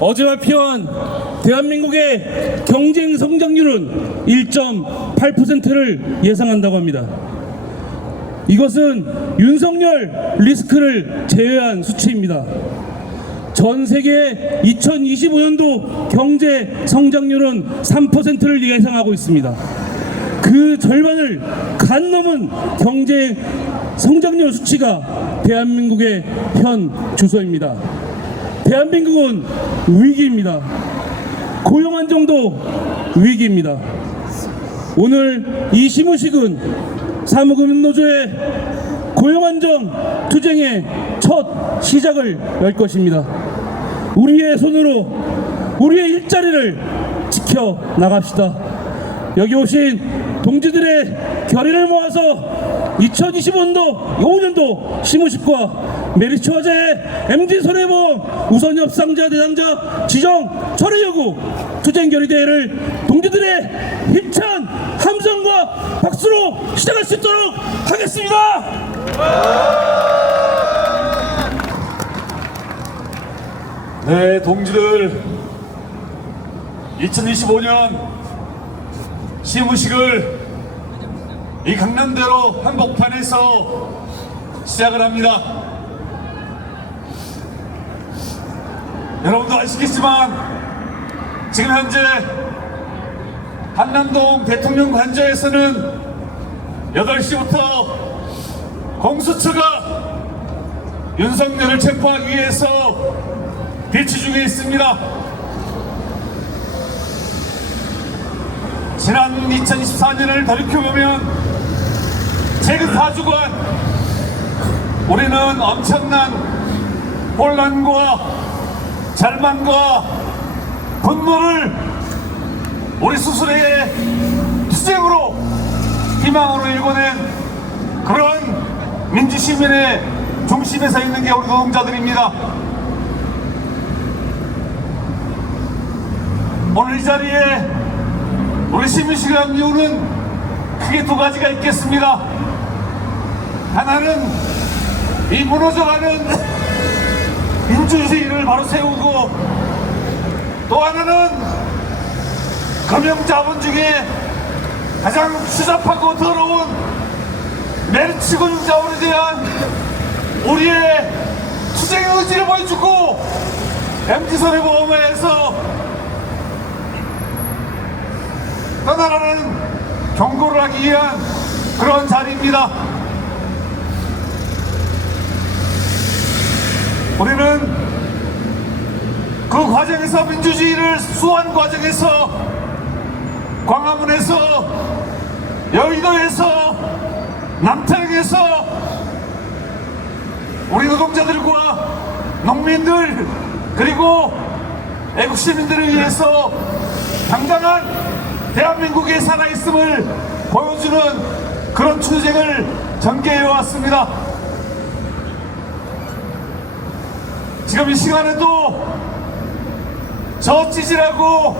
어제 발표한 대한민국의 경쟁 성장률은 1.8%를 예상한다고 합니다. 이것은 윤석열 리스크를 제외한 수치입니다. 전 세계 2025년도 경제 성장률은 3%를 예상하고 있습니다. 그 절반을 간 넘은 경제 성장률 수치가 대한민국의 현 주소입니다. 대한민국은 위기입니다. 고용 안정도 위기입니다. 오늘 이 시무식은 사무금융노조의 고용 안정 투쟁의 첫 시작을 열 것입니다. 우리의 손으로 우리의 일자리를 지켜 나갑시다. 여기 오신 동지들의 결의를 모아서 2025년도 시무식과 메리츠 화재의 MD손해보험 우선협상자 대상자 지정 철회 요구 투쟁 결의대회를 동지들의 힘찬 함성과 박수로 시작할 수 있도록 하겠습니다. 네, 동지들 2025년 시무식을 이 강남대로 한복판에서 시작을 합니다. 여러분도 아시겠지만 지금 현재 한남동 대통령 관저에서는 8시부터 공수처가 윤석열을 체포하기 위해서 대치 중에 있습니다. 지난 2024년을 돌이켜보면 최근 4주간 우리는 엄청난 혼란과 절망과 분노를 우리 스스로의 투쟁으로 희망으로 일궈낸 그런 민주시민의 중심에 서 있는 게 우리 노동자들입니다. 오늘 이 자리에 우리 시민식을 한 이유는 크게 두 가지가 있겠습니다. 하나는 이 무너져가는 민주주의를 바로 세우고, 또 하나는 금융자본 중에 가장 추잡하고 더러운 메리츠 금융자본에 대한 우리의 투쟁 의지를 보여주고 MD손해보험에서 떠나라는 경고를 하기 위한 그런 자리입니다. 우리는 그 과정에서 민주주의를 수호한 과정에서 광화문에서 여의도에서 남태릉에서 우리 노동자들과 농민들 그리고 애국시민들을 위해서 당당한 대한민국의 살아있음을 보여주는 그런 투쟁을 전개해 왔습니다. 지금 이 시간에도 저 찌질하고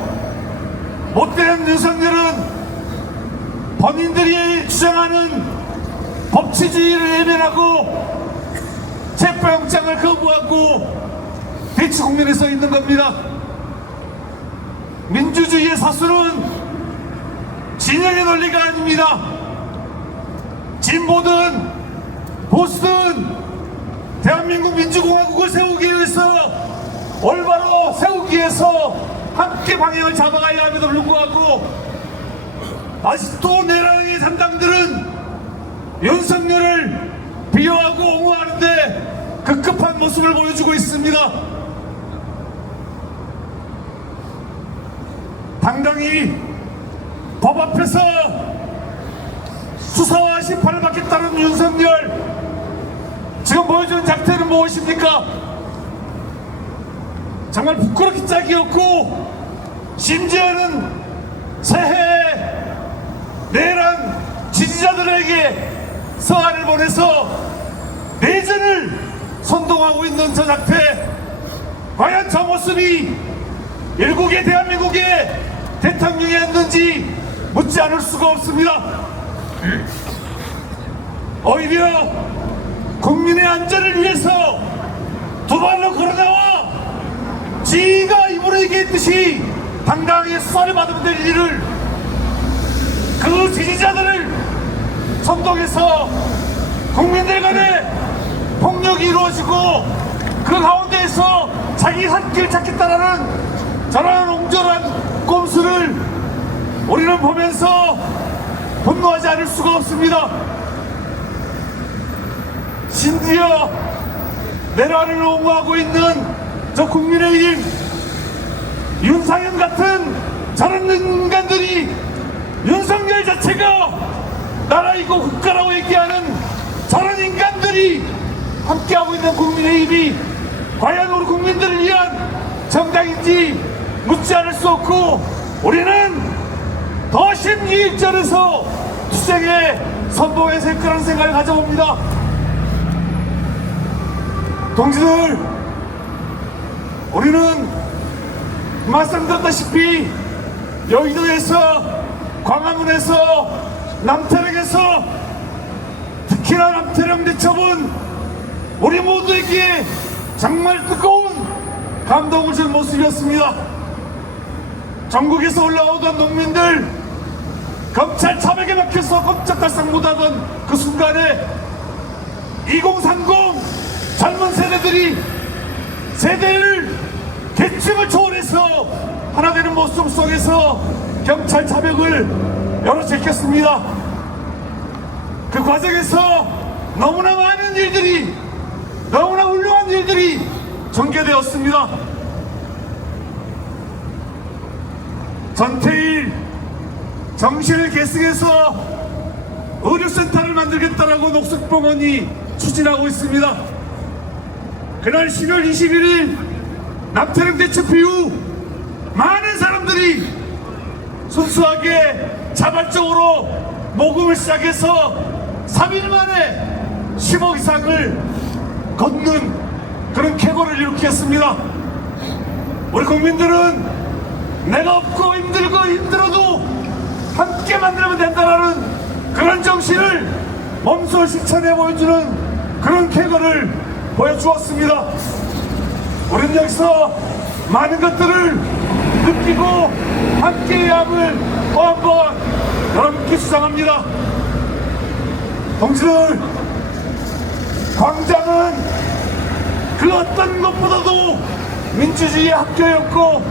못된 윤석열은 본인들이 주장하는 법치주의를 외면하고 체포영장을 거부하고 대치 국면에 서 있는 겁니다. 민주주의의 사수는 진영의 논리가 아닙니다. 진보든 보수든 대한민국 민주공화국을 세우기 위해서, 올바로 세우기 위해서 함께 방향을 잡아가야 함에도 불구하고 아직도 내란의 상당들은 윤석열을 비호하고 옹호하는데 급급한 모습을 보여주고 있습니다. 당당히 법 앞에서 수사와 심판을 받겠다는 윤석열, 지금 보여주는 작태는 무엇입니까? 정말 부끄럽기 짝이 없고, 심지어는 새해 내란 지지자들에게 서한을 보내서 내전을 선동하고 있는 저 작태, 과연 저 모습이 일국의 대한민국의 대통령이었는지 묻지 않을 수가 없습니다. 오히려 국민의 안전을 위해서 두 발로 걸어나와 지가 지난번에 얘기했듯이 당당하게 수사를 받으면 될 일을 그 지지자들을 선동해서 국민들 간에 폭력이 이루어지고 그 가운데에서 자기 한 길 찾겠다라는 저런 옹졸한 꼼수를 우리는 보면서 분노하지 않을 수가 없습니다. 심지어 내란을 옹호하고 있는 저 국민의힘 윤상현 같은 저런 인간들이 윤석열 자체가 나라이고 국가라고 얘기하는 저런 인간들이 함께하고 있는 국민의힘이 과연 우리 국민들을 위한 정당인지 묻지 않을 수 없고, 우리는 더 심기일전에서 투쟁의 선봉에 설 거라는 생각을 가져봅니다. 동지들, 우리는 말씀드렸다시피 여의도에서, 광화문에서, 남태령에서, 특히나 남태령 대첩은 우리 모두에게 정말 뜨거운 감동을 준 모습이었습니다. 전국에서 올라오던 농민들, 검찰 차벽에 막혀서 꼼짝달싹 못하던 그 순간에 2030 젊은 세대를 계층을 초월해서 하나 되는 모습 속에서 경찰 차벽을 열어 제꼈습니다. 그 과정에서 너무나 많은 일들이, 너무나 훌륭한 일들이 전개되었습니다. 전태일 정신을 계승해서 의료센터를 만들겠다라고 녹색병원이 추진하고 있습니다. 그날 10월 21일 남태령 대첩 이후 많은 사람들이 순수하게 자발적으로 모금을 시작해서 3일 만에 10억 이상을 걷는 그런 쾌거를 일으켰습니다. 우리 국민들은 내가 없고 힘들어도 함께 만들면 된다라는 그런 정신을 몸소 실천해 보여주는 그런 쾌거를 보여주었습니다. 우리는 여기서 많은 것들을 느끼고 함께해야 함을 또 한 번 여러분께 주장합니다. 동지들, 광장은 그 어떤 것보다도 민주주의의 학교였고,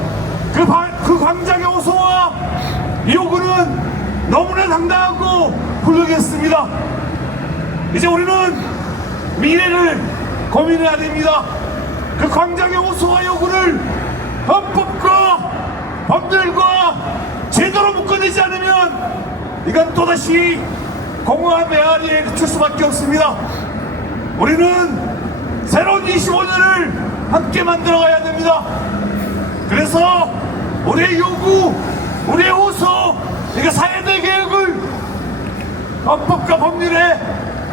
그 광장의 호소와 요구는 너무나 당당하고 훌륭했습니다. 이제 우리는 미래를 고민해야 됩니다. 그 광장의 호소와 요구를 헌법과 법률과 제도로 묶어내지 않으면 이건 또다시 공허한 메아리에 그칠 수밖에 없습니다. 우리는 새로운 25년을 함께 만들어가야 됩니다. 그래서 우리의 요구, 우리의 호소, 이게 사회대 개혁을 헌법과 법률에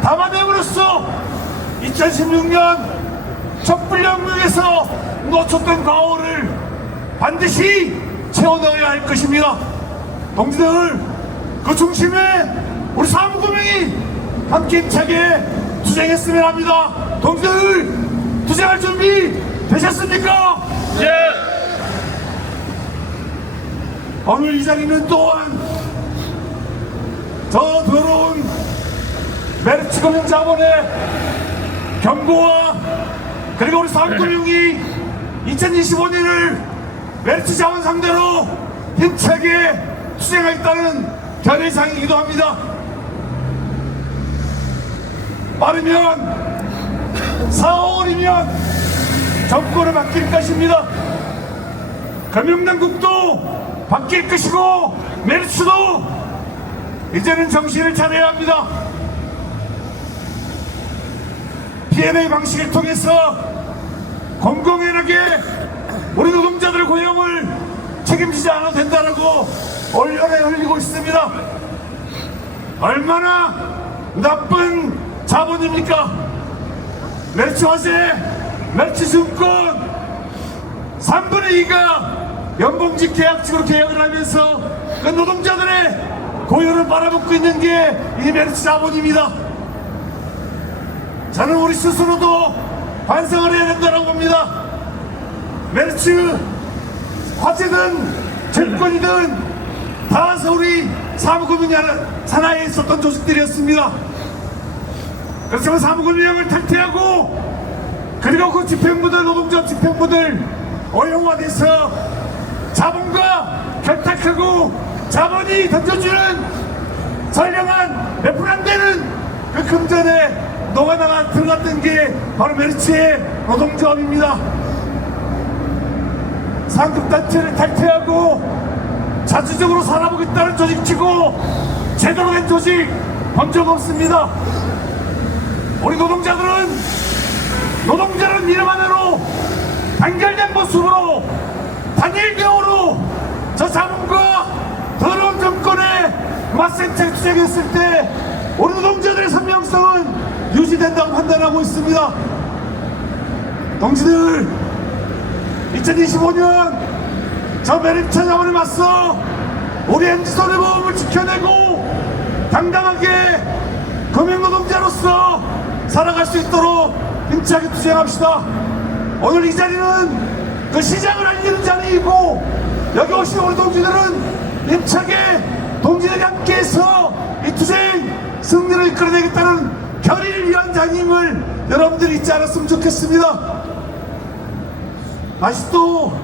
담아냄으로써 2016년 촛불혁명에서 놓쳤던 과오를 반드시 채워넣어야 할 것입니다. 동지들, 그 중심에 우리 사무구명이 함께 힘차게 투쟁했으면 합니다. 동지들, 투쟁할 준비 되셨습니까? 예. 오늘 이 자리는 또한 저 더러운 메르츠금융 자본의 경고와 그리고 우리 사무금융이 2025년을 메르츠 자본 상대로 힘차게 투쟁하겠다는 결의장이기도 합니다. 빠르면 4, 5월이면 정권을 바뀔 것입니다. 금융당국도 바뀔 것이고 메르츠도 이제는 정신을 차려야 합니다. P&A 방식을 통해서 공공연하게 우리 노동자들 고용을 책임지지 않아도 된다라고 언론에 흘리고 있습니다. 얼마나 나쁜 자본입니까? 메르츠 화재, 메르츠 증권 3분의 2가 연봉직 계약직으로 계약을 하면서 그 노동자들의 고용을 빨아먹고 있는 게 이 메르츠 자본입니다. 저는 우리 스스로도 반성을 해야 된다고 봅니다. 메르츠 화재든 질권이든 다 서울이 사무금융 산하에 있었던 조직들이었습니다. 그래서 사무금융을 탈퇴하고 그리고 그 집행부들, 노동자 집행부들 어용화돼서 자본과 결탁하고 자본이 던져주는 선량한 몇 푼 안 되는 그 금전에 녹아나가 들어갔던 게 바로 메르츠의 노동조합입니다. 상급단체를 탈퇴하고 자주적으로 살아보겠다는 조직치고 제대로 된 조직 본 적 없습니다. 우리 노동자들은 노동자는 이름 하나로 단결된 모습으로 단일교우로 저 자본과 더러운 정권에 맞센 투쟁했을 때 우리 노동자들의 선명성은 유지된다고 판단하고 있습니다. 동지들, 2025년 저 메리츠 자본에 맞서 우리 MZ손해보험을 지켜내고 당당하게 금융노동자로서 살아갈 수 있도록 힘차게 투쟁합시다. 오늘 이 자리는 그 시장을 알리는 자리이고 여기 오신 우리 동지들은 힘차게 동지들이 함께해서 이 투쟁 승리를 이끌어내겠다는 결의를 위한 자임을 여러분들이 잊지 않았으면 좋겠습니다. 아직도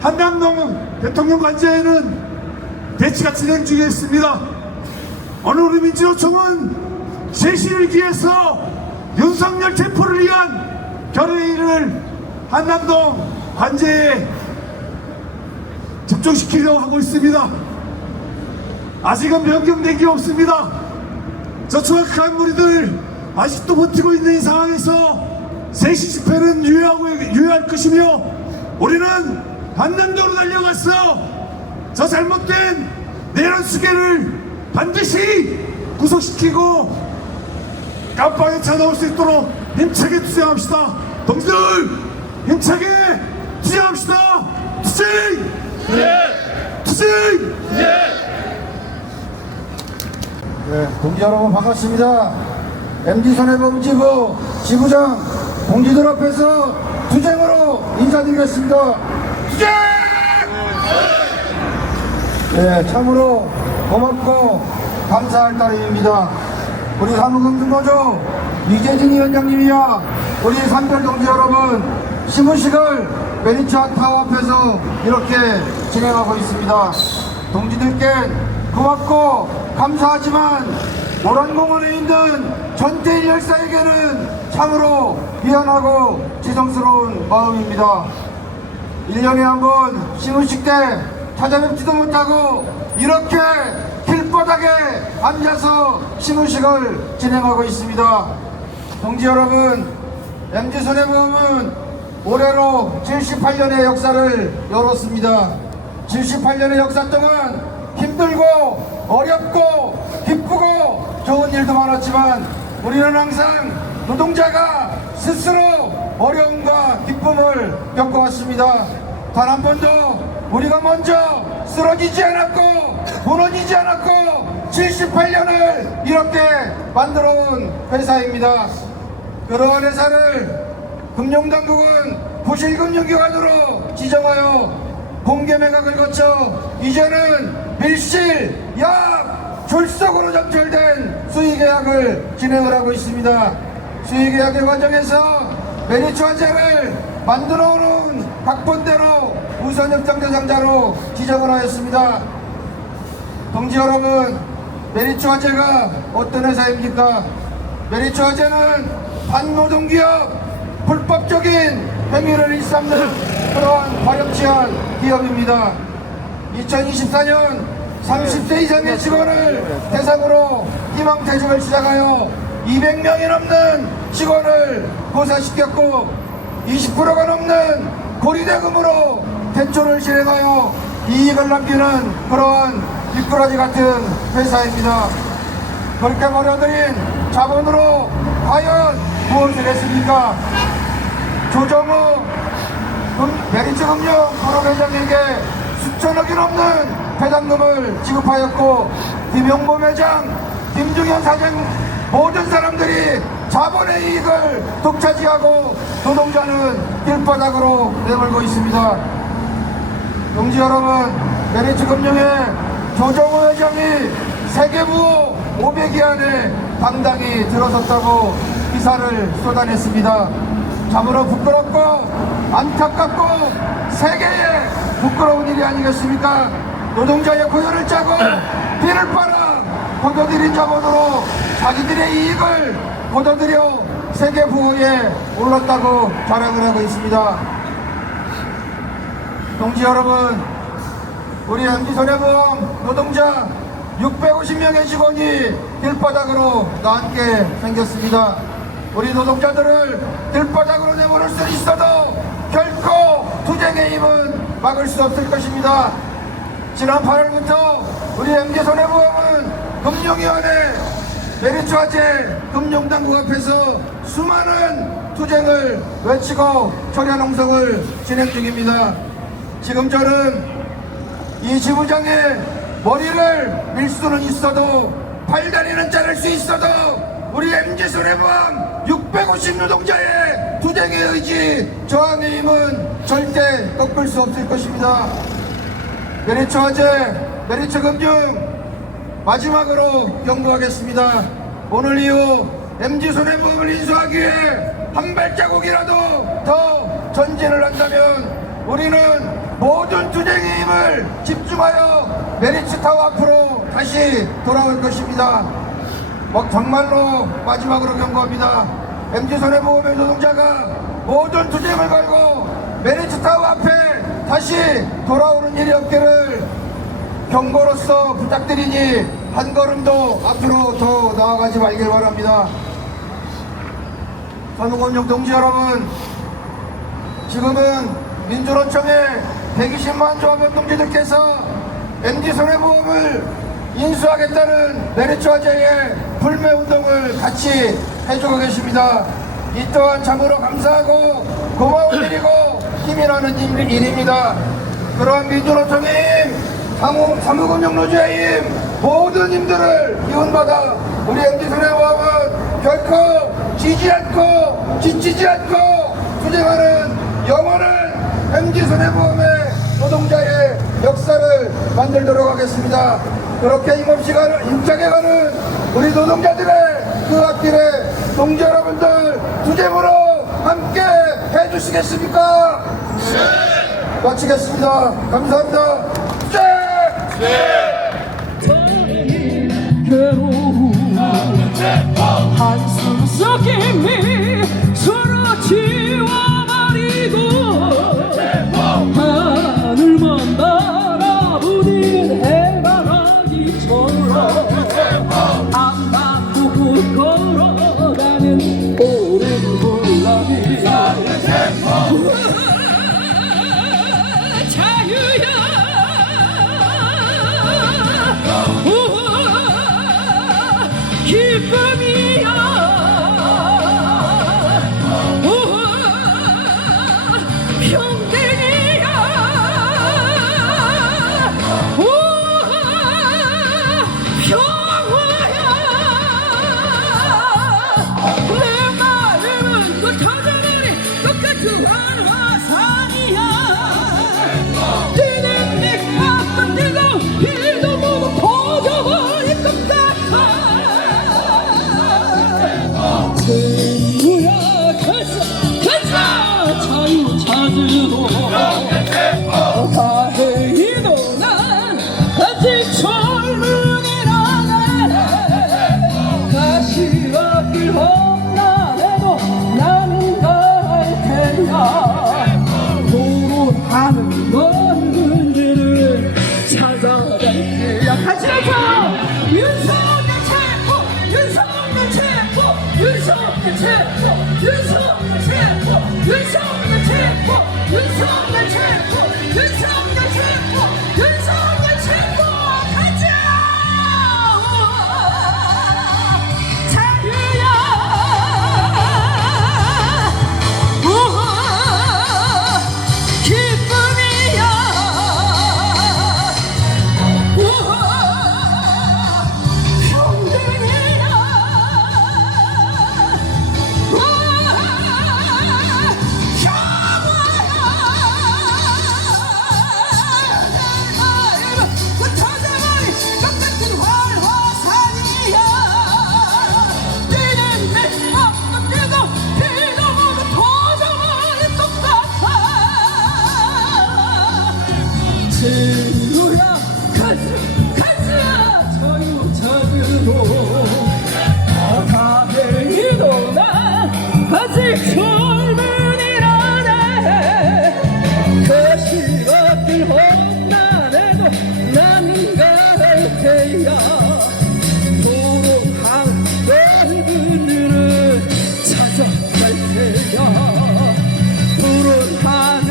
한남동 대통령 관저에는 대치가 진행 중에 있습니다. 오늘 우리 민주노총은 제시를 기해서 윤석열 체포를 위한 결의를 한남동 관저에 집중시키려고 하고 있습니다. 아직은 변경된 게 없습니다. 저 추악한 무리들 아직도 버티고 있는 이 상황에서 3시 집회는 유효할 것이며 우리는 한남동으로 달려가서 저 잘못된 내란 수계를 반드시 구속시키고 깜빵에 찾아올 수 있도록 힘차게 투쟁합시다. 동지들 힘차게 투쟁합시다. 투쟁! 투쟁! 네, 동지 여러분 반갑습니다. MZ손해보험 지부 지부장 동지들 앞에서 투쟁으로 인사드리겠습니다. 투쟁! 네, 참으로 고맙고 감사할 따름입니다. 우리 사무금융노조 이재진 위원장님이야 우리 산별 동지 여러분 시무식을 메리츠 타워 앞에서 이렇게 진행하고 있습니다. 동지들께 고맙고 감사하지만 모란공원에 있는 전태일 열사에게는 참으로 미안하고 지성스러운 마음입니다. 1년에 한 번 시무식 때 찾아뵙지도 못하고 이렇게 길바닥에 앉아서 시무식을 진행하고 있습니다. 동지 여러분, MZ손해보험은 올해로 78년의 역사를 열었습니다. 78년의 역사 동안 힘들고 어렵고 기쁘고 좋은 일도 많았지만 우리는 항상 노동자가 스스로 어려움과 기쁨을 겪어왔습니다. 단 한 번도 우리가 먼저 쓰러지지 않았고 무너지지 않았고 78년을 이렇게 만들어온 회사입니다. 그러한 회사를 금융당국은 부실금융기관으로 지정하여 공개 매각을 거쳐 이제는 밀실, 약, 졸속으로 점철된 수의계약을 진행을 하고 있습니다. 수의계약의 과정에서 메리츠 화재를 만들어오는 각본대로 우선협정 대상자로 지정을 하였습니다. 동지 여러분, 메리츠 화재가 어떤 회사입니까? 메리츠 화재는 반노동기업, 불법적인 행위를 일삼는 그러한 과렴치한 기업입니다. 2024년 30세 이상의 직원을 대상으로 희망퇴직을 시작하여 200명이 넘는 직원을 고사시켰고 20%가 넘는 고리대금으로 대출을 실행하여 이익을 남기는 그러한 미꾸라지 같은 회사입니다. 그렇게 벌어들인 자본으로 과연 무엇을 했습니까? 조정우 메리츠 금융 거래회장에게 수천억이 넘는 배당금을 지급하였고 김용범 회장, 김중현 사장 모든 사람들이 자본의 이익을 독차지하고 노동자는 길바닥으로 내몰고 있습니다. 동지 여러분, 메리츠금융의 조정호 회장이 세계부 500위 안에 당당히 들어섰다고 기사를 쏟아냈습니다. 참으로 부끄럽고 안타깝고 세계에 부끄러운 일이 아니겠습니까? 노동자의 고열을 짜고 피를 빨아 거둬들인 자본으로 자기들의 이익을 거둬들여 세계 부호에 올랐다고 자랑을 하고 있습니다. 동지 여러분, 우리 MZ손해보험 노동자 650명의 직원이 길바닥으로 나앉게 생겼습니다. 우리 노동자들을 길바닥으로 내모를 수 있어도 결코 투쟁의 힘은 막을 수 없을 것입니다. 지난 8월부터 우리 MZ손해보험은 금융위원회 메리츠화재 금융당국 앞에서 수많은 투쟁을 외치고 철야농성을 진행 중입니다. 지금 저는 이 지부장의 머리를 밀 수는 있어도 팔다리는 자를 수 있어도 우리 MZ손해보험 650 노동자의 투쟁의 의지, 저항의 힘은 절대 꺾을 수 없을 것입니다. 메리츠화재, 메리츠금융 마지막으로 경고하겠습니다. 오늘 이후 MZ손해보험을 인수하기 위해 한 발자국이라도 더 전진을 한다면 우리는 모든 투쟁의 힘을 집중하여 메리츠타워 앞으로 다시 돌아올 것입니다. 정말로 마지막으로 경고합니다. MZ손해보험의 노동자가 모든 투쟁을 걸고 메리츠타워 앞에 다시 돌아오는 일이 없기를 경고로서 부탁드리니 한 걸음도 앞으로 더 나아가지 말길 바랍니다. 사무금융 동지 여러분, 지금은 민주노총의 120만 조합원 동지들께서 MZ손해보험을 인수하겠다는 메리츠화재의 불매운동을 같이 해주고 계십니다. 이 또한 참으로 감사하고 고마운 일이고 힘이 나는 일입니다. 그러한 민주노총의 힘, 사무금융노조의 힘, 모든 힘들을 기운받아 우리 MZ손해보험은 결코 지지 않고 지치지 않고 투쟁하는 영원한 MZ손해보험의 노동자의 역사를 만들도록 하겠습니다. 그렇게 힘차게 가는 우리 노동자들의 그 앞길에 동지 여러분들 투쟁으로 함께 해주시겠습니까? 네. 마치겠습니다. 감사합니다. 괴로움 한숨 섞임이 서로 지워버리고 하늘만 바라보는 해바라기처럼 안 바꾸고 걸어가는 오랜 불남이 자유야 기쁨이야 평등이야 평화야 내 마음은 그 터져버린 똑같은 한화산이야 뛰는 맥박도 뛰고 빌도 모두 터져버린 것 같아 친구야 가자 자유 찾으러 다행히도 난 아직 젊은이라네 가시밭길 험난해도 나는 갈 테냐 도로하는 먼지를 찾아갈게야 같이 가자 윤석열 체포 윤석열 체포 윤석열 체포 윤석열 체포 윤석열 체포 윤석열 체포 윤석열 체포 윤석열 체포 가자 자유야 기쁨이야 친구야 가자 자유자유로 다행히도 나 아직 젊은이라네 그 시간들 험난해도 나는 갈 테야 도로한 넓은들을 찾아갈 테야 푸른 하늘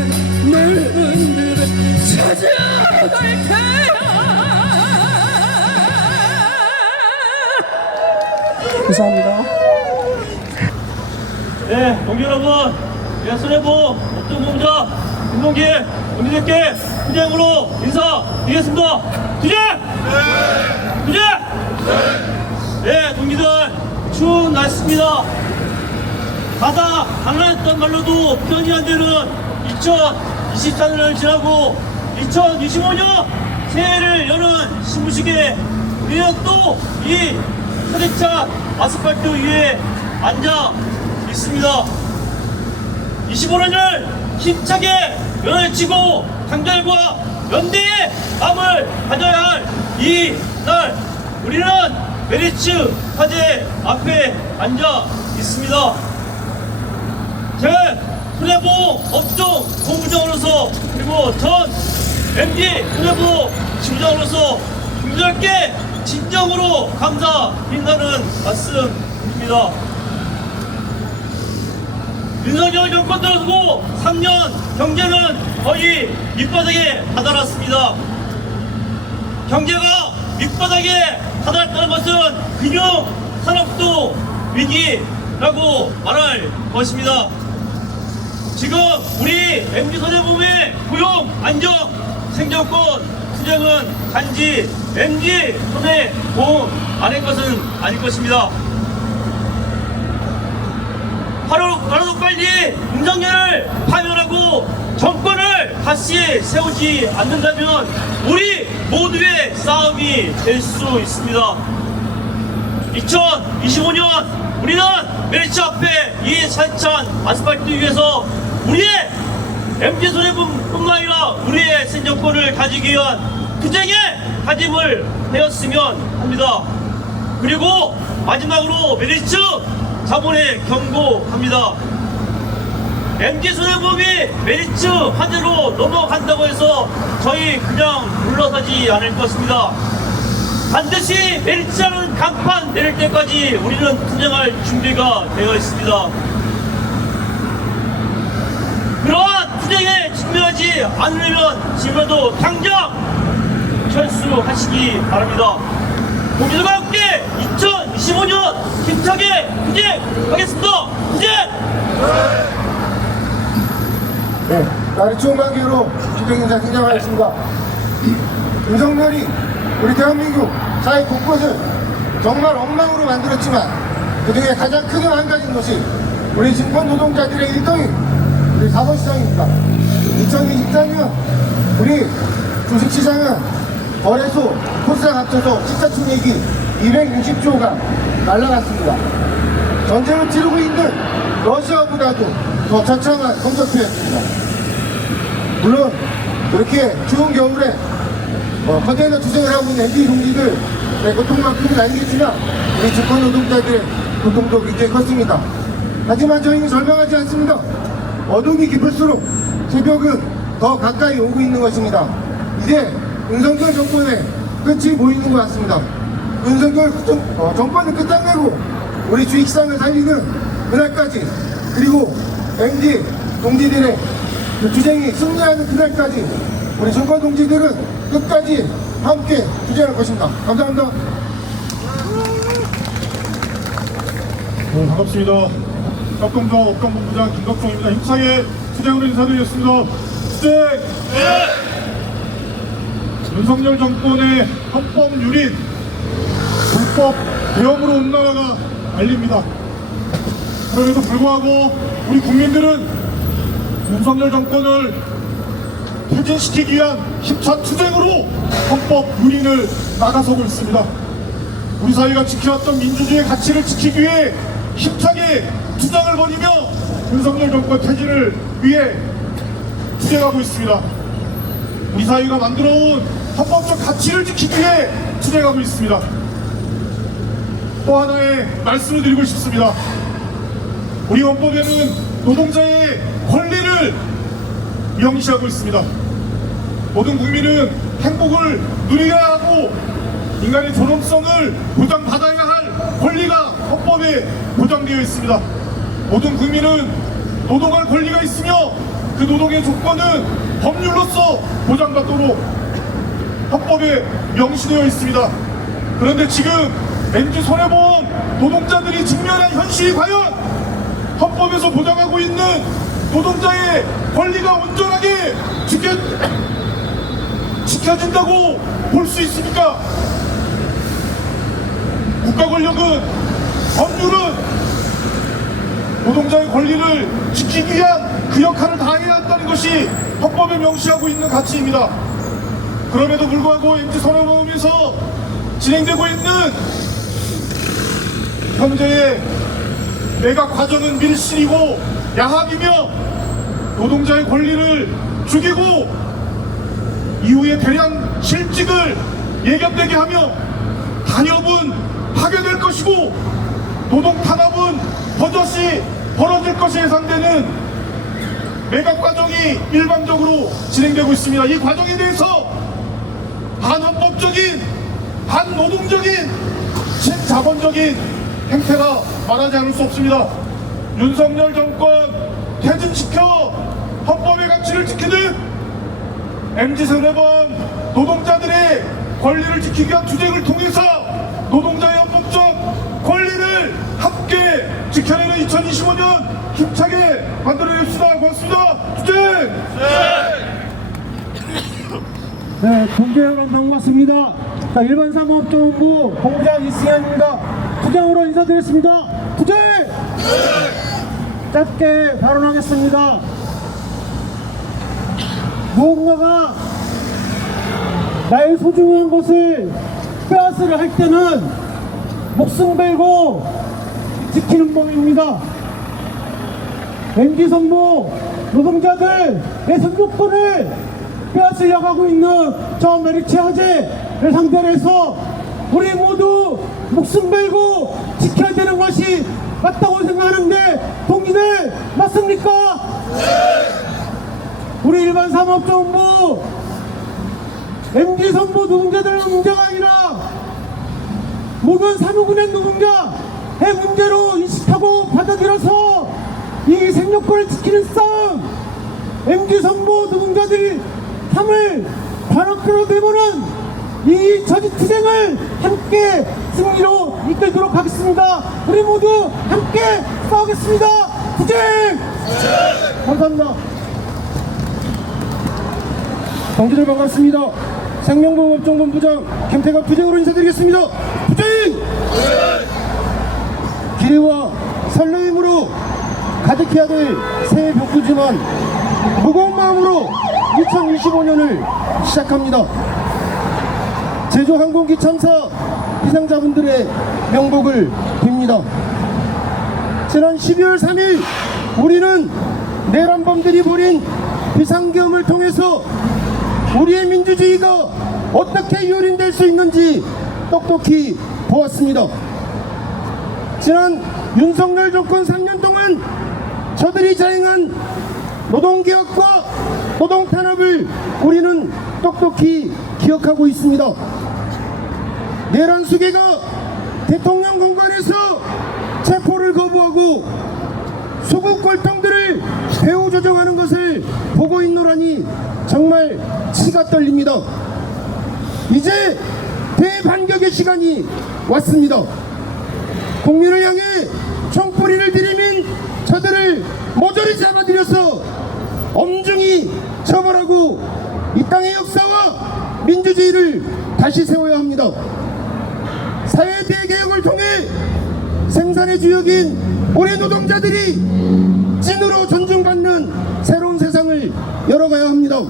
넓은 들을 찾아갈 테야. 감사합니다. 네, 동지 여러분, 수뇌부 업종공무자 운동기 동지들께 투쟁으로 인사드리겠습니다. 투쟁! 투쟁! 네, 동지들 추운 날씨입니다. 가사 강란했던 말로도 표현이 안 되는 2024년을 지나고 2025년 새해를 여는 신부식에 우리는 또 이 차디찬 아스팔트 위에 앉아 있습니다. 25년을 힘차게 열어헤치고 강렬과 연대의 마음을 가져야 할 이 날 우리는 메리츠 화재 앞에 앉아 있습니다. 제 손해보 업종 본부장으로서 그리고 전 MD 손해보 지부장으로서 분들께 진정으로 감사드린다는 말씀입니다. 윤석열 정권 들어서고 3년 경제는 거의 밑바닥에 다다랐습니다. 경제가 밑바닥에 다다랐다는 것은 금융 산업도 위기라고 말할 것입니다. 지금 우리 MZ손해보험의 고용 안정 생존권 투쟁은 단지 MZ손해보험 안의 것은 아닐 것입니다. 하루도 빨리 윤석열을 파면하고 정권을 다시 세우지 않는다면 우리 모두의 싸움이 될 수 있습니다. 2025년 우리는 메리츠 앞에 이 찬찬 아스팔트 위에서 우리의 MZ손해보험뿐만 아니라 우리의 생존권을 가지기 위한 투쟁의 다짐을 하였으면 합니다. 그리고 마지막으로 메리츠 자본에 경고합니다. MZ손해보험이 메리츠 화재로 넘어간다고 해서 저희 그냥 물러서지 않을 것입니다. 반드시 메리츠라는 간판 내릴 때까지 우리는 투쟁할 준비가 되어 있습니다. 그러한 투쟁에 준비하지 않으려면 지금라도 당장 철수하시기 바랍니다. 동지들과 함께 2025년 힘차게 투쟁하겠습니다. 투쟁! 네, 날이 추운 관계로 주택인사 등장하였습니다. 윤석열이 우리 대한민국 사회 곳곳을 정말 엉망으로 만들었지만 그중에 가장 크게 망가진 것이 우리 증권 노동자들의 일덩이 우리 사법시장입니다. 2024년 우리 주식시장은 거래소, 코스닥 합쳐서 시가총액이 260조가 날아갔습니다. 전쟁을 치르고 있는 러시아보다도 더 처참한 성적표였습니다. 물론 이렇게 추운 겨울에 컨테이너 투쟁을 하고 있는 MD 동지들 고통만큼은 아니겠지만 우리 증권 노동자들의 고통도 굉장히 컸습니다. 하지만 저희는 절망하지 않습니다. 어둠이 깊을수록 새벽은 더 가까이 오고 있는 것입니다. 이제 윤석열 정권의 끝이 보이는 것 같습니다. 윤석열 정권을 끝장내고 우리 주식시장을 살리는 그날까지 그리고 MD 동지들의 투쟁이 승리하는 그날까지 우리 증권 동지들은 끝까지 함께 투쟁할 것입니다. 감사합니다. 반갑습니다. 협동조 업종본부장 김덕종입니다. 힘차게 투쟁으로 인사드리겠습니다. 투쟁! 네! 윤석열 정권의 헌법 유린, 불법 대형으로 온 나라가 알립니다. 그럼에도 불구하고 우리 국민들은 윤석열 정권을 퇴진시키기 위한 힘찬 투쟁으로 헌법 유린을 나가서고 있습니다. 우리 사회가 지켜왔던 민주주의의 가치를 지키기 위해 힘차게 투쟁을 벌이며 윤석열 정권 퇴진을 위해 투쟁하고 있습니다. 우리 사회가 만들어온 헌법적 가치를 지키기 위해 투쟁하고 있습니다. 또 하나의 말씀을 드리고 싶습니다. 우리 헌법에는 노동자의 권리를 명시하고 있습니다. 모든 국민은 행복을 누려야 하고 인간의 존엄성을 보장받아야 할 권리가 헌법에 보장되어 있습니다. 모든 국민은 노동할 권리가 있으며 그 노동의 조건은 법률로서 보장받도록 헌법에 명시되어 있습니다. 그런데 지금 MG손해보험 노동자들이 직면한 현실이 과연 헌법에서 보장하고 있는 노동자의 권리가 온전하게 지켜진다고 볼 수 있습니까? 국가 권력은, 법률은 노동자의 권리를 지키기 위한 그 역할을 다해야 한다는 것이 헌법에 명시하고 있는 가치입니다. 그럼에도 불구하고 MG손해보험에서 진행되고 있는 현재의 매각 과정은 밀실이고 야합이며 노동자의 권리를 죽이고 이후에 대량 실직을 예견되게 하며 단협은 파괴될 것이고 노동 탄압은 버젓이 벌어질 것이 예상되는 매각 과정이 일반적으로 진행되고 있습니다. 이 과정에 대해서 반헌법적인, 반노동적인, 친자본적인 행태가 말하지 않을 수 없습니다. 윤석열 정권 퇴진시켜 헌법의 가치를 지키는 MG손해보험 노동자들의 권리를 지키기 위한 투쟁을 통해서 노동자의 헌법적 권리를 함께 지켜내는 2025년 힘차게 만들어냅시다. 고맙습니다. 투쟁! 네, 동계여론 반갑습니다. 자, 일반사무업자본부 본부장 이승현입니다. 투쟁으로 인사드리겠습니다. 투쟁! 짧게 발언하겠습니다. 무언가가 나의 소중한 것을 빼앗으려 할 때는 목숨 걸고 지키는 법입니다. MG손보 노동자들의 생존권을 빼앗으려고 하고 있는 저 메리츠 화재를 상대로 해서 우리 모두 목숨 걸고 지켜야 되는 것이 맞다고 생각하는데 동지들 맞습니까? 우리 일반사무업자본부 MG손보 노동자들의 문제가 아니라 모든 사무근행 노동자의 문제로 인식하고 받아들여서 이 생존권을 지키는 싸움, MG손보 노동자들이 삶을 바로 끌어내보는 이 저지투쟁을 함께 승리로 이끌도록 하겠습니다. 우리 모두 함께 싸우겠습니다. 투쟁! 감사합니다. 동지들 반갑습니다. 생명보험업종본부장 김태갑 투쟁으로 인사드리겠습니다. 투쟁! 기대와 설레임으로 가득해야 될 새해 벽두지만 무거운 마음으로 2025년을 시작합니다. 제주항공기 참사 희생자분들의 명복을 빕니다. 지난 12월 3일 우리는 내란범들이 벌인 비상계엄을 통해서 우리의 민주주의가 어떻게 유린될 수 있는지 똑똑히 보았습니다. 지난 윤석열 정권 3년 동안 저들이 자행한 노동개혁과 노동탄압을 우리는 똑똑히 기억하고 있습니다. 내란 수괴가 대통령 공간에서 체포를 거부하고 수국 골통들을 배후 조정하는 것을 보고 있노라니 정말 치가 떨립니다. 이제 대반격의 시간이 왔습니다. 국민을 향해 총뿌리를 들이민 저들을 모조리 잡아들여서 엄중히 처벌하고 이 땅의 역사와 민주주의를 다시 세워야 합니다. 사회 대개혁을 통해 생산의 주역인 우리 노동자들이 찐으로 존중받는 새로운 세상을 열어가야 합니다.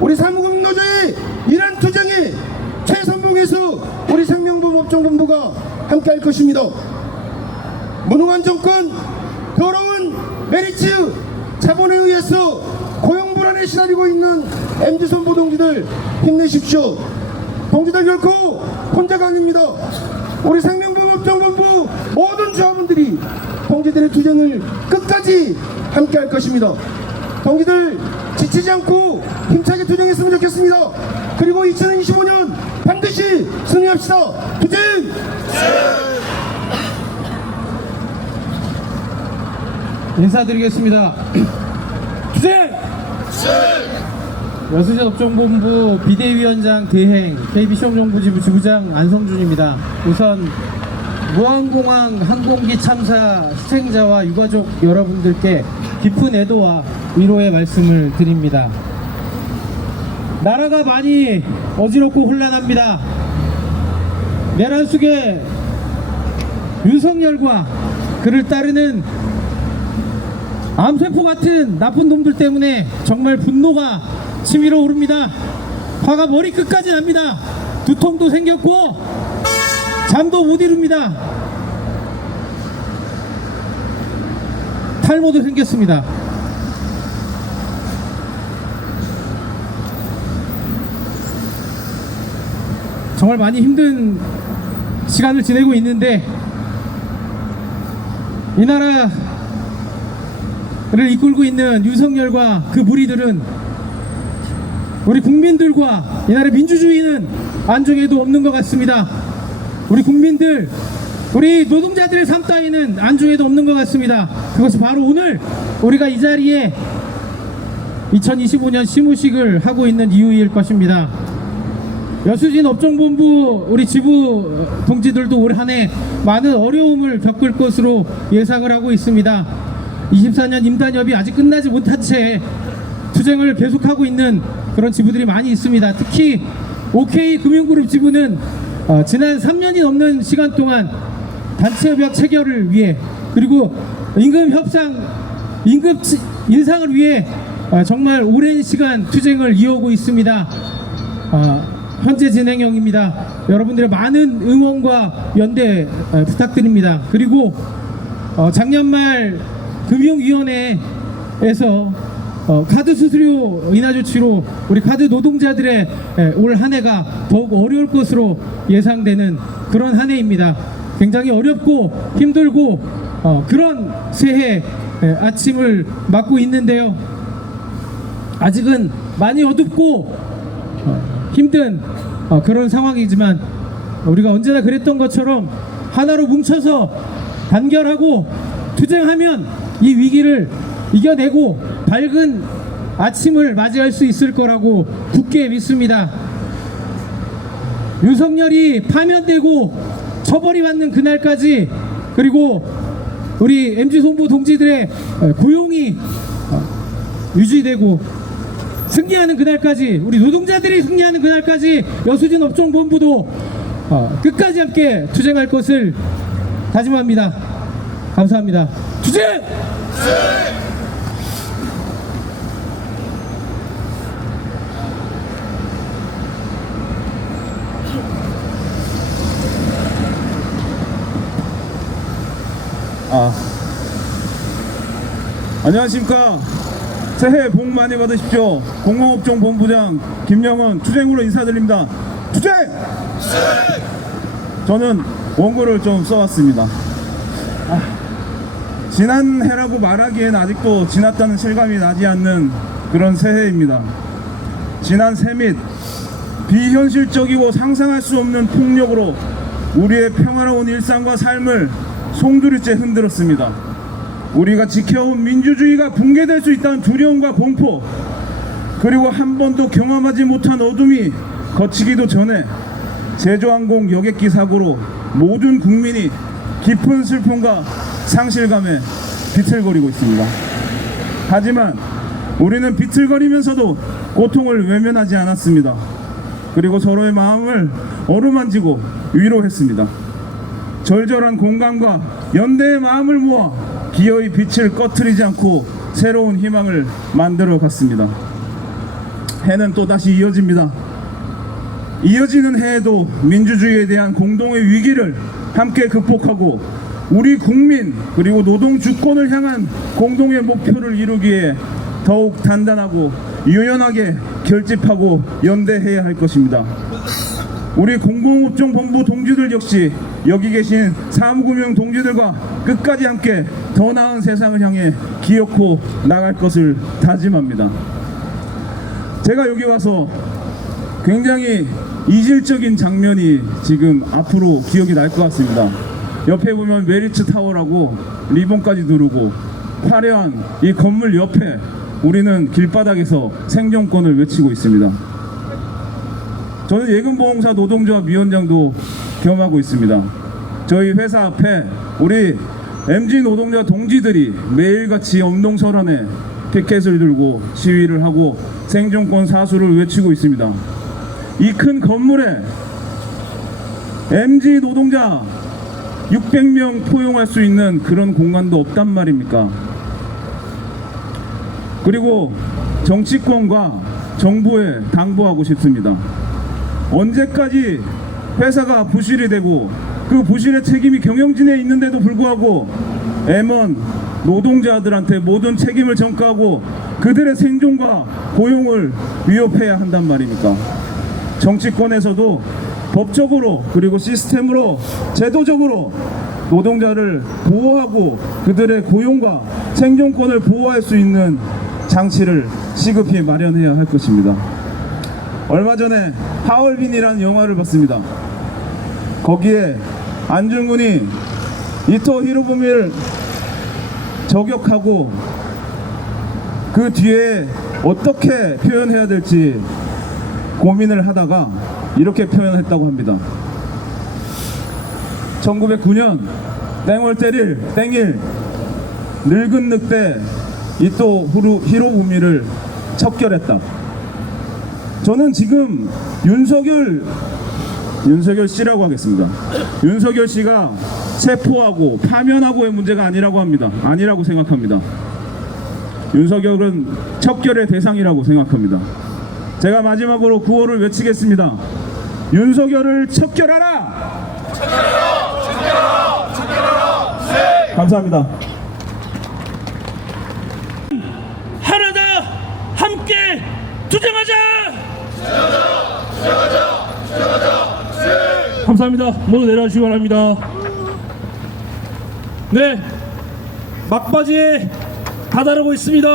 우리 사무국노조의 이란 투쟁에 최선봉에서 우리 생명보험업종본부가 함께할 것입니다. 무능한 정권, 더러운 메리츠 자본에 의해서 고용불안의 고난에 시달리고 있는 MZ손보 동지들 힘내십시오. 동지들 결코 혼자가 아닙니다. 우리 생명보호업종본부 모든 조합원들이 동지들의 투쟁을 끝까지 함께 할 것입니다. 동지들 지치지 않고 힘차게 투쟁했으면 좋겠습니다. 그리고 2025년 반드시 승리합시다. 투쟁! 인사드리겠습니다. 투쟁! 여수지업종본부 비대위원장 대행 KB시험정보지부 지부장 안성준입니다. 우선 무안공항 항공기 참사 희생자와 유가족 여러분들께 깊은 애도와 위로의 말씀을 드립니다. 나라가 많이 어지럽고 혼란합니다. 내란 속에 윤석열과 그를 따르는 암세포 같은 나쁜 놈들 때문에 정말 분노가 치밀어 오릅니다. 화가 머리끝까지 납니다. 두통도 생겼고 잠도 못 이룹니다. 탈모도 생겼습니다. 정말 많이 힘든 시간을 지내고 있는데 이 나라를 이끌고 있는 윤석열과 그 무리들은 우리 국민들과 이 나라의 민주주의는 안중에도 없는 것 같습니다. 우리 국민들, 우리 노동자들의 삶 따위는 안중에도 없는 것 같습니다. 그것이 바로 오늘 우리가 이 자리에 2025년 시무식을 하고 있는 이유일 것입니다. 여수진 업종본부 우리 지부 동지들도 올 한 해 많은 어려움을 겪을 것으로 예상을 하고 있습니다. 24년 임단협이 아직 끝나지 못한 채 투쟁을 계속하고 있는 그런 지부들이 많이 있습니다. 특히 OK 금융그룹 지부는 지난 3년이 넘는 시간 동안 단체협약 체결을 위해 그리고 임금 인상을 위해 정말 오랜 시간 투쟁을 이어오고 있습니다. 현재 진행형입니다. 여러분들의 많은 응원과 연대 부탁드립니다. 그리고 작년 말 금융위원회에서 카드 수수료 인하 조치로 우리 카드 노동자들의 올 한 해가 더욱 어려울 것으로 예상되는 그런 한 해입니다. 굉장히 어렵고 힘들고 그런 새해 아침을 맞고 있는데요. 아직은 많이 어둡고 힘든 그런 상황이지만 우리가 언제나 그랬던 것처럼 하나로 뭉쳐서 단결하고 투쟁하면 이 위기를 이겨내고 밝은 아침을 맞이할 수 있을 거라고 굳게 믿습니다. 윤석열이 파면되고 처벌이 받는 그날까지 그리고 우리 MZ손보 동지들의 고용이 유지되고 승리하는 그날까지 우리 노동자들이 승리하는 그날까지 여수진 업종본부도 끝까지 함께 투쟁할 것을 다짐합니다. 감사합니다. 투쟁! 안녕하십니까. 새해 복 많이 받으십시오. 공공업종 본부장 김영원 투쟁으로 인사드립니다. 투쟁! 저는 원고를 좀 써왔습니다. 지난 해라고 말하기엔 아직도 지났다는 실감이 나지 않는 그런 새해입니다. 지난 새 및 비현실적이고 상상할 수 없는 폭력으로 우리의 평화로운 일상과 삶을 송두리째 흔들었습니다. 우리가 지켜온 민주주의가 붕괴될 수 있다는 두려움과 공포, 그리고 한 번도 경험하지 못한 어둠이 거치기도 전에 제주항공 여객기 사고로 모든 국민이 깊은 슬픔과 상실감에 비틀거리고 있습니다. 하지만 우리는 비틀거리면서도 고통을 외면하지 않았습니다. 그리고 서로의 마음을 어루만지고 위로했습니다. 절절한 공감과 연대의 마음을 모아 기어이 빛을 꺼트리지 않고 새로운 희망을 만들어 갔습니다. 해는 또다시 이어집니다. 이어지는 해에도 민주주의에 대한 공동의 위기를 함께 극복하고 우리 국민 그리고 노동 주권을 향한 공동의 목표를 이루기에 더욱 단단하고 유연하게 결집하고 연대해야 할 것입니다. 우리 공공업종 본부 동지들 역시 여기 계신 사무금융 동지들과 끝까지 함께 더 나은 세상을 향해 기어코 나갈 것을 다짐합니다. 제가 여기 와서 굉장히 이질적인 장면이 지금 앞으로 기억이 날 것 같습니다. 옆에 보면 메리츠 타워라고 리본까지 두르고 화려한 이 건물 옆에 우리는 길바닥에서 생존권을 외치고 있습니다. 저는 예금보험사 노동조합 위원장도 겸하고 있습니다. 저희 회사 앞에 우리 MG 노동자 동지들이 매일같이 엄동설안에 피켓을 들고 시위를 하고 생존권 사수를 외치고 있습니다. 이 큰 건물에 MG 노동자 600명 포용할 수 있는 그런 공간도 없단 말입니까? 그리고 정치권과 정부에 당부하고 싶습니다. 언제까지 회사가 부실이 되고 그 부실의 책임이 경영진에 있는데도 불구하고 M1 노동자들한테 모든 책임을 전가하고 그들의 생존과 고용을 위협해야 한단 말입니까? 정치권에서도 법적으로 그리고 시스템으로 제도적으로 노동자를 보호하고 그들의 고용과 생존권을 보호할 수 있는 장치를 시급히 마련해야 할 것입니다. 얼마 전에 하얼빈이라는 영화를 봤습니다. 거기에 안중근이 이토 히로부미를 저격하고 그 뒤에 어떻게 표현해야 될지 고민을 하다가 이렇게 표현했다고 합니다. 1909년 땡월 때릴 땡일 늙은 늑대 이토 히로부미를 척결했다. 저는 지금 윤석열 씨라고 하겠습니다. 윤석열 씨가 체포하고 파면하고의 문제가 아니라고 합니다. 아니라고 생각합니다. 윤석열은 척결의 대상이라고 생각합니다. 제가 마지막으로 구호를 외치겠습니다. 윤석열을 척결하라! 척결하라! 감사합니다. 하나다 함께 투쟁하자. 감사합니다. 모두 내려주시기 바랍니다. 네, 막바지에 다다르고 있습니다.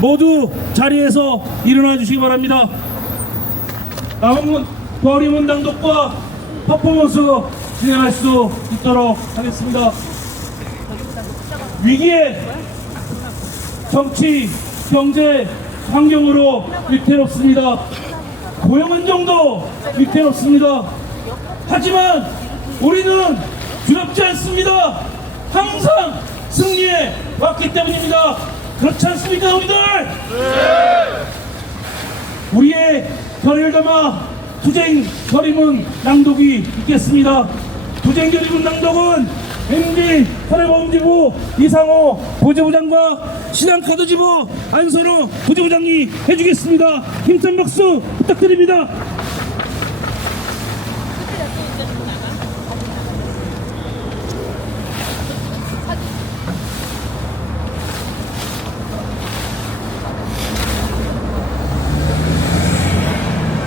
모두 자리에서 일어나 주시기 바랍니다. 남은 버림은 낭독과 퍼포먼스 진행할 수 있도록 하겠습니다. 위기에 정치, 경제, 환경으로 위태롭습니다. 고용 안정도 위태롭습니다. 하지만 우리는 두렵지 않습니다. 항상 승리해 왔기 때문입니다. 그렇지 않습니까, 우리들? 네. 우리의 결의를 담아 투쟁 결의문 낭독이 있겠습니다. 투쟁 결의문 낭독은 MG 사회보험지부 이상호 부지부장과 신한카드지부 안선호 부지부장이 해주겠습니다. 힘찬 박수 부탁드립니다.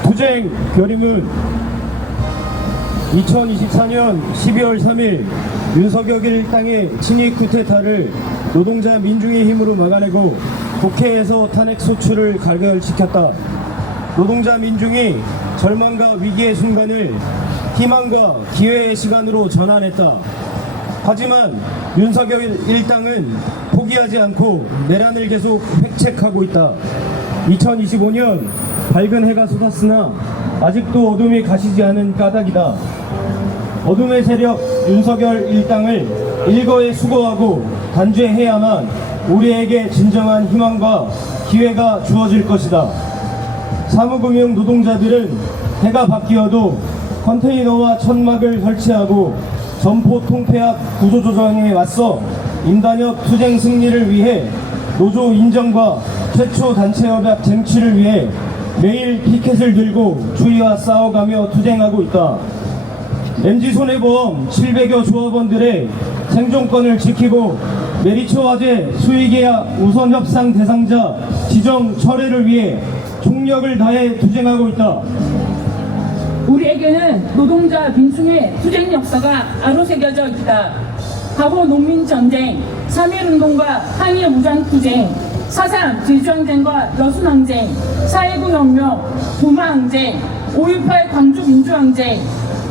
투쟁 결의문 2024년 12월 3일 윤석열 일당의 친위 쿠데타를 노동자 민중의 힘으로 막아내고 국회에서 탄핵 소추를 가결시켰다. 노동자 민중이 절망과 위기의 순간을 희망과 기회의 시간으로 전환했다. 하지만 윤석열 일당은 포기하지 않고 내란을 계속 획책하고 있다. 2025년 밝은 해가 솟았으나 아직도 어둠이 가시지 않은 까닭이다. 어둠의 세력 윤석열 일당을 일거에 수거하고 단죄해야만 우리에게 진정한 희망과 기회가 주어질 것이다. 사무금융 노동자들은 해가 바뀌어도 컨테이너와 천막을 설치하고 점포 통폐합 구조조정에 맞서 임단협 투쟁 승리를 위해 노조 인정과 최초 단체협약 쟁취를 위해 매일 피켓을 들고 주위와 싸워가며 투쟁하고 있다. MG손해보험 700여 조합원들의 생존권을 지키고 메리츠화재 수의계약 우선협상 대상자 지정 철회를 위해 총력을 다해 투쟁하고 있다. 우리에게는 노동자 민중의 투쟁 역사가 아로새겨져 있다. 과거 농민전쟁, 3.1운동과 항일무장투쟁, 4.3 제주항쟁과 여순항쟁, 4.19 혁명, 도마항쟁, 5.18 광주민주항쟁,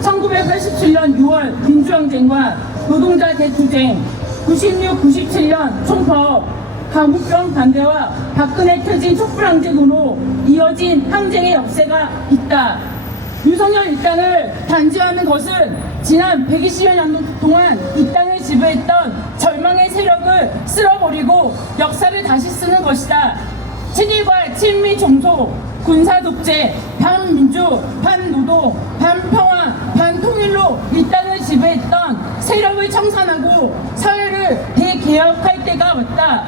1987년 6월 민주항쟁과 노동자 대투쟁, 96, 97년 총파업, 강북병 반대와 박근혜 퇴진 촛불항쟁으로 이어진 항쟁의 역사가 있다. 윤석열 일당을 단죄하는 것은 지난 120여 년 동안 이 땅을 지배했던 절망의 세력을 쓸어버리고 역사를 다시 쓰는 것이다. 친일과 친미 종속, 군사독재, 반민주, 반노동, 반평화, 반통일로 이 땅을 지배했던 세력을 청산하고 사회를 대개혁할 때가 왔다.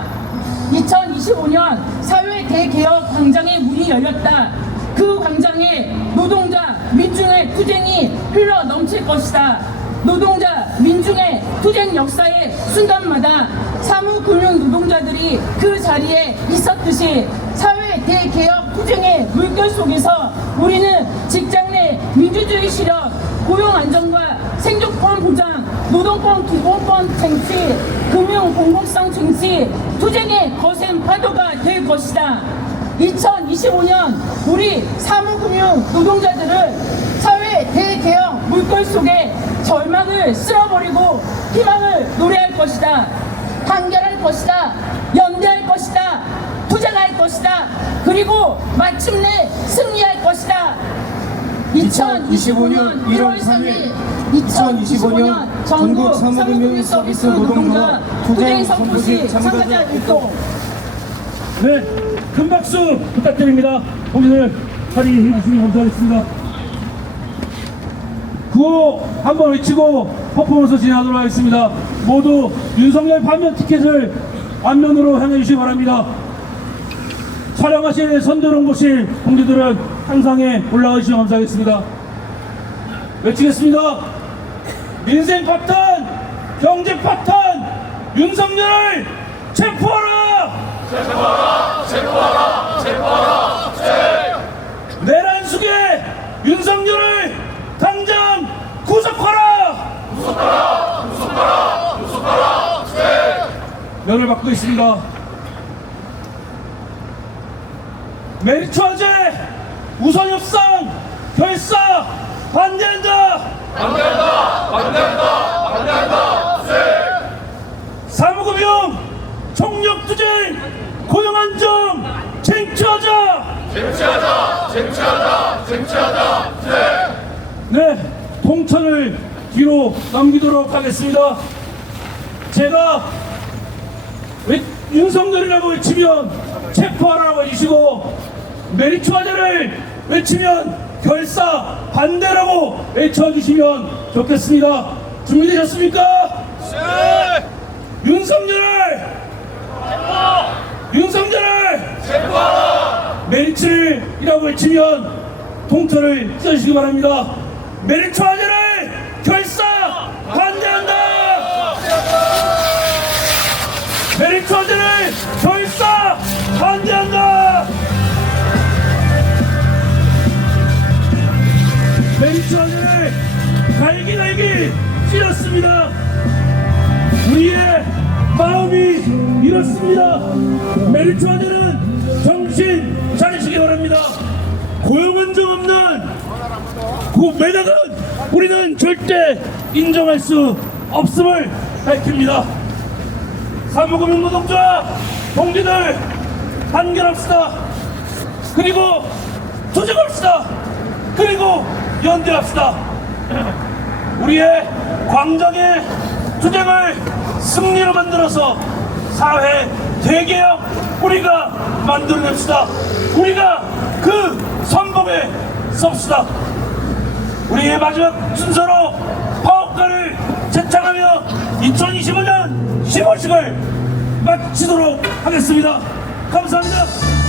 2025년 사회 대개혁 광장의 문이 열렸다. 그 광장에 노동자, 민중의 투쟁이 흘러 넘칠 것이다. 노동자, 민중의 투쟁 역사의 순간마다 사무금융 노동자들이 그 자리에 있었듯이 사회 대개혁 투쟁의 물결 속에서 우리는 직장 내 민주주의 실현, 고용 안정과 생존권 보장, 노동권 기본권 쟁취, 금융 공공성 증시, 투쟁의 거센 파도가 될 것이다. 2025년 우리 사무금융 노동자들은 사회 대개혁 물결 속에 절망을 쓸어버리고 희망을 노래할 것이다. 단결할 것이다. 연대할 것이다. 투쟁할 것이다. 그리고 마침내 승리할 것이다. 2025년 1월 3일 2025년 전국 사무금융 서비스 노동자 투쟁 선포식 참가자 일동. 네, 큰 박수 부탁드립니다. 동지들 자리해 주시면 감사하겠습니다. 구호 한번 외치고 퍼포먼스 진행하도록 하겠습니다. 모두 윤석열 반면 티켓을 앞면으로 향해 주시기 바랍니다. 촬영하실 선도롱고실 동지들은 항상에 올라가 주시면 감사하겠습니다. 외치겠습니다. 민생 파탄, 경제 파탄, 윤석열을 체포하라! 체포하라! 체포하라! 체포하라! 내란 숙의 윤석열을 당장 구속하라! 구속하라! 구속하라! 구속하라! 면을 받고 있습니다. 메리츠 화재 우선 협상 결사 반대한다! 반대한다! 반대한다! 반대한다! 사무금융 총력투쟁 고용안정 쟁취하자! 쟁취하자! 쟁취하자! 쟁취하자! 네, 통천을 뒤로 남기도록 하겠습니다. 제가 윤석열이라고 외치면 체포하라고 해주시고 메리츠 화재를 외치면 결사 반대라고 외쳐주시면 좋겠습니다. 준비되셨습니까? 네! 윤석열을 체포! 윤석열을 체포하라! 메리츠라고 외치면 통틀을 찢어주시기 바랍니다. 메리츠 화재를 결사 반대한다! 메리츠 화재를 결사 반대한다! 메리츠 화재를 갈기갈기 찢었습니다. 우리의 마음이 이렇습니다. 메리츠 화재는 정신 차리시기 바랍니다. 고용안정 없는 그 매각은 우리는 절대 인정할 수 없음을 밝힙니다. 사무금융 노동자 동지들 단결합시다. 그리고 투쟁합시다. 그리고 연대합시다. 우리의 광장의 투쟁을 승리로 만들어서 사회 대개혁 우리가 만들어냅시다. 우리가 그 선봉에 섭시다. 우리의 마지막 순서로 파업가를 제창하며 2025년 15식을 마치도록 하겠습니다. 감사합니다.